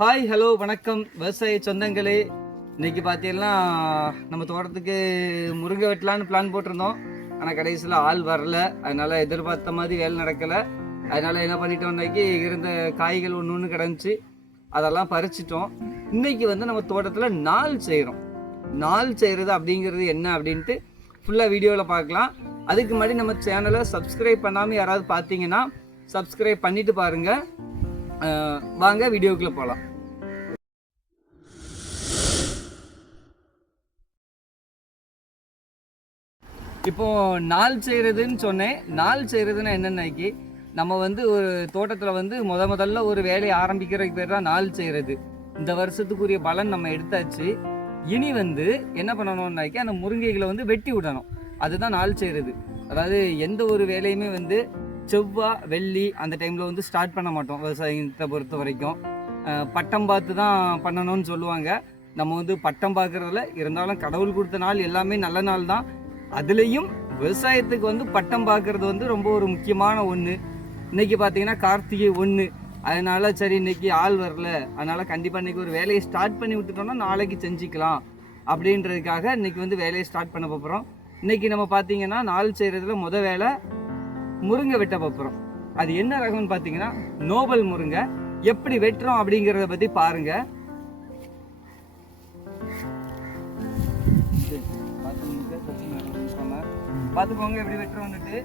Hi hello வணக்கம். விவசாய சொந்தங்களே இன்னைக்கு பார்த்தீங்கன்னா நம்ம தோட்டத்துக்கு முருங்கை வெட்டலான்னு பிளான் போட்டிருந்தோம். ஆனால் கடைசியில் ஆள் வரல. அதனால் எதிர்பார்த்த மாதிரி வேலை நடக்கலை. அதனால் என்ன பண்ணிட்டோம்னாக்கி இருந்த காய்கள் ஒன்று ஒன்று கிடந்துச்சு. அதெல்லாம் பறிச்சிட்டோம். இன்னைக்கு வந்து நம்ம தோட்டத்தில் நாள் செய்கிறோம் நாள் செய்கிறது அப்படிங்கிறது என்ன அப்படின்ட்டு ஃபுல்லாக வீடியோவில் பார்க்கலாம். அதுக்கு முன்னாடி நம்ம சேனலை சப்ஸ்கிரைப் பண்ணாமல் யாராவது பார்த்தீங்கன்னா சப்ஸ்கிரைப் பண்ணிட்டு பாருங்கள் வாங்க வீடியோக்குள்ளே போகலாம் இப்போ நாள் செய்கிறதுன்னு சொன்னேன். நாள் செய்கிறதுன்னா என்னென்னாக்கி நம்ம வந்து ஒரு தோட்டத்தில் வந்து முத முதல்ல ஒரு வேலையை ஆரம்பிக்கிறதுக்கு பேர் தான் நாள் செய்கிறது இந்த வருஷத்துக்குரிய பலன் நம்ம எடுத்தாச்சு. இனி வந்து என்ன பண்ணணும்னாக்கி அந்த முருங்கைகளை வந்து வெட்டி விடணும். அதுதான் நாள் செய்கிறது அதாவது எந்த ஒரு வேலையுமே வந்து செவ்வாய் வெள்ளி அந்த டைமில் வந்து ஸ்டார்ட் பண்ண மாட்டோம் விவசாயத்தை பொறுத்த வரைக்கும். பட்டம் பார்த்து தான் பண்ணணும்னு சொல்லுவாங்க. நம்ம வந்து பட்டம் பார்க்குறதுல இருந்தாலும் கடவுள் கொடுத்த நாள் எல்லாமே நல்ல நாள் தான். அதுலேயும் விவசாயத்துக்கு வந்து பட்டம் பார்க்குறது வந்து ரொம்ப ஒரு முக்கியமான ஒன்று இன்னைக்கு பார்த்தீங்கன்னா கார்த்திகை ஒன்று அதனால சரி இன்னைக்கு ஆள் வரல. அதனால கண்டிப்பாக இன்னைக்கு ஒரு வேலையை ஸ்டார்ட் பண்ணி விட்டுட்டோம்னா நாளைக்கு செஞ்சுக்கலாம். அப்படின்றதுக்காக இன்னைக்கு வந்து வேலையை ஸ்டார்ட் பண்ண போகிறோம் இன்னைக்கு நம்ம பார்த்தீங்கன்னா நாள் செய்கிறதுல முத வேலை முருங்கை வெட்ட பார்ப்போம் அது என்ன ரகம்னு பார்த்தீங்கன்னா நோபல் முருங்கை எப்படி வெட்டுறோம் அப்படிங்கிறத பற்றி பாருங்க பார்த்துக்கோங்க எப்படி வெட்டுறோம் வந்துட்டு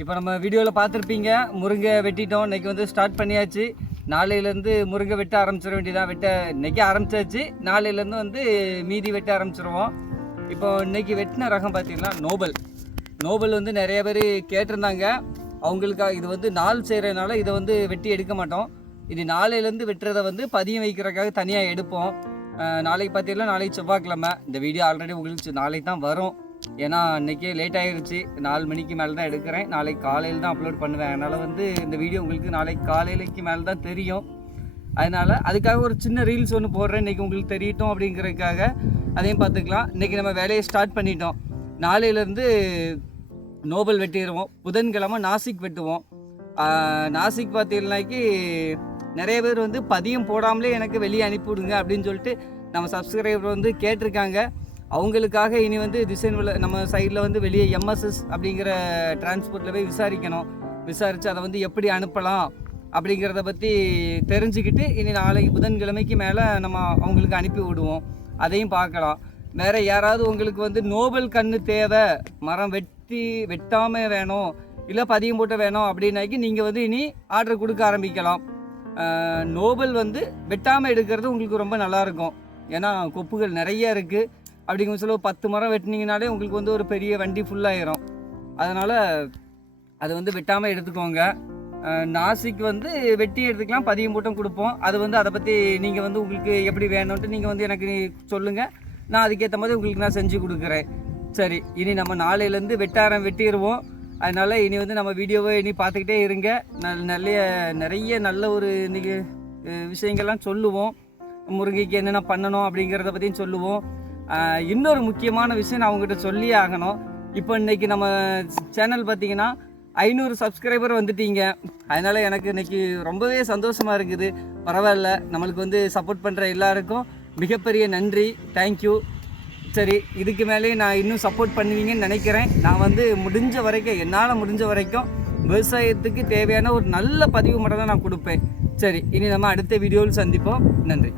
இப்போ நம்ம வீடியோவில் பார்த்துருப்பீங்க முருங்கை வெட்டிட்டோம் இன்னைக்கு வந்து ஸ்டார்ட் பண்ணியாச்சு. நாளையிலேருந்து முருங்கை வெட்ட ஆரம்பிச்சிட வேண்டியதான் வெட்ட இன்னைக்கு ஆரம்பிச்சாச்சு. நாளையிலேருந்து வந்து மீதி வெட்ட ஆரம்பிச்சிருவோம். இப்போ இன்னைக்கு வெட்டின ரகம் பார்த்திங்கன்னா நோபல். நோபல் வந்து நிறைய பேர் கேட்டிருந்தாங்க. அவங்களுக்காக இது வந்து நாள் செய்கிறதுனால இதை வந்து வெட்டி எடுக்க மாட்டோம். இது நாளையிலேருந்து வெட்டுறதை வந்து பதியம் வைக்கிறதுக்காக தனியாக எடுப்போம். நாளைக்கு பார்த்தீங்கன்னா நாளைக்கு செவ்வாய்க்கிழமை. இந்த வீடியோ ஆல்ரெடி உங்களுக்கு நாளைக்கு தான் வரும். ஏன்னா இன்றைக்கே லேட் ஆகிருச்சு நாலு மணிக்கு மேலே தான் எடுக்கிறேன். நாளைக்கு காலையில் தான் அப்லோட் பண்ணுவேன். அதனால் வந்து இந்த வீடியோ உங்களுக்கு நாளைக்கு காலையிலைக்கு மேலே தான் தெரியும். அதனால் அதுக்காக ஒரு சின்ன ரீல்ஸ் ஒன்று போடுறேன். இன்றைக்கி உங்களுக்கு தெரியட்டும் அப்படிங்கிறதுக்காக. அதையும் பார்த்துக்கலாம். இன்றைக்கி நம்ம வேலையை ஸ்டார்ட் பண்ணிட்டோம். நாளையிலேருந்து நோபல் வெட்டிடுவோம். புதன்கிழமை நாசிக் வெட்டுவோம். நாசிக் பார்த்தீங்கன்னாக்கி நிறைய பேர் வந்து பதியம் போடாமலே எனக்கு வெளியே அனுப்பிவிடுங்க அப்படின்னு சொல்லிட்டு நம்ம சப்ஸ்கிரைபர் வந்து கேட்டிருக்காங்க. அவங்களுக்காக இனி வந்து டிசைன் நம்ம சைடில் வந்து வெளியே எம்எஸ்எஸ் அப்படிங்கிற டிரான்ஸ்போர்ட்டில் போய் விசாரிக்கணும். விசாரித்து அதை வந்து எப்படி அனுப்பலாம் அப்படிங்கிறத பற்றி தெரிஞ்சுக்கிட்டு இனி நாளைக்கு புதன்கிழமைக்கு மேலே நம்ம அவங்களுக்கு அனுப்பி விடுவோம். அதையும் பார்க்கலாம். வேறு யாராவது உங்களுக்கு வந்து நோபல் கண்ணு தேவை மரம் வெட்டி வெட்டாமல் வேணும் இல்லை பதியம் போட்டு வேணும் அப்படின்னாக்கி நீங்கள் வந்து இனி ஆர்டர் கொடுக்க ஆரம்பிக்கலாம். நோபல் வந்து வெட்டாமல் எடுக்கிறது உங்களுக்கு ரொம்ப நல்லா இருக்கும். ஏன்னா கொப்புகள் நிறைய இருக்குது அப்படிங்கும் சொல்ல பத்து மரம் வெட்டினீங்கனாலே உங்களுக்கு வந்து ஒரு பெரிய வண்டி ஃபுல்லாயிரும் அதனால் அது வந்து வெட்டாமல் எடுத்துக்கோங்க. நாசிக்கு நாசிக் வந்து வெட்டி எடுத்துக்கலாம் பதியம் போட்டும் கொடுப்போம். அது வந்து அதை பற்றி நீங்கள் வந்து உங்களுக்கு எப்படி வேணும்ன்ட்டு நீங்கள் வந்து எனக்கு சொல்லுங்கள் நான் அதுக்கேற்ற மாதிரி உங்களுக்கு நான் செஞ்சு கொடுக்குறேன். சரி இனி நம்ம நாளையிலேருந்து வெட்டாரம் வெட்டிடுவோம் அதனால் இனி வந்து நம்ம வீடியோவை இனி பார்த்துக்கிட்டே இருங்க. நல் நிறைய நிறைய நல்ல ஒரு இன்றைக்கி விஷயங்கள்லாம் சொல்லுவோம். முருங்கைக்கு என்னென்ன பண்ணணும் அப்படிங்கிறத பற்றியும் சொல்லுவோம். இன்னொரு முக்கியமான விஷயம் நான் உங்ககிட்ட சொல்லியே ஆகணும். இப்போ இன்றைக்கி நம்ம சேனல் பார்த்தீங்கன்னா ஐநூறு சப்ஸ்கிரைபர் வந்துட்டீங்க. அதனால் எனக்கு இன்னைக்கு ரொம்பவே சந்தோஷமாக இருக்குது. பரவாயில்ல நம்மளுக்கு வந்து சப்போர்ட் பண்ணுற எல்லாருக்கும் மிகப்பெரிய நன்றி. தேங்க்யூ சரி இதுக்கு மேலே நான் இன்னும் சப்போர்ட் பண்ணுவீங்கன்னு நினைக்கிறேன். நான் வந்து முடிஞ்ச வரைக்கும் என்னால் முடிஞ்ச வரைக்கும் விவசாயத்துக்கு தேவையான ஒரு நல்ல பதிவு மட்டும் தான் நான் கொடுப்பேன். சரி இனி நம்ம அடுத்த வீடியோவில் சந்திப்போம். நன்றி.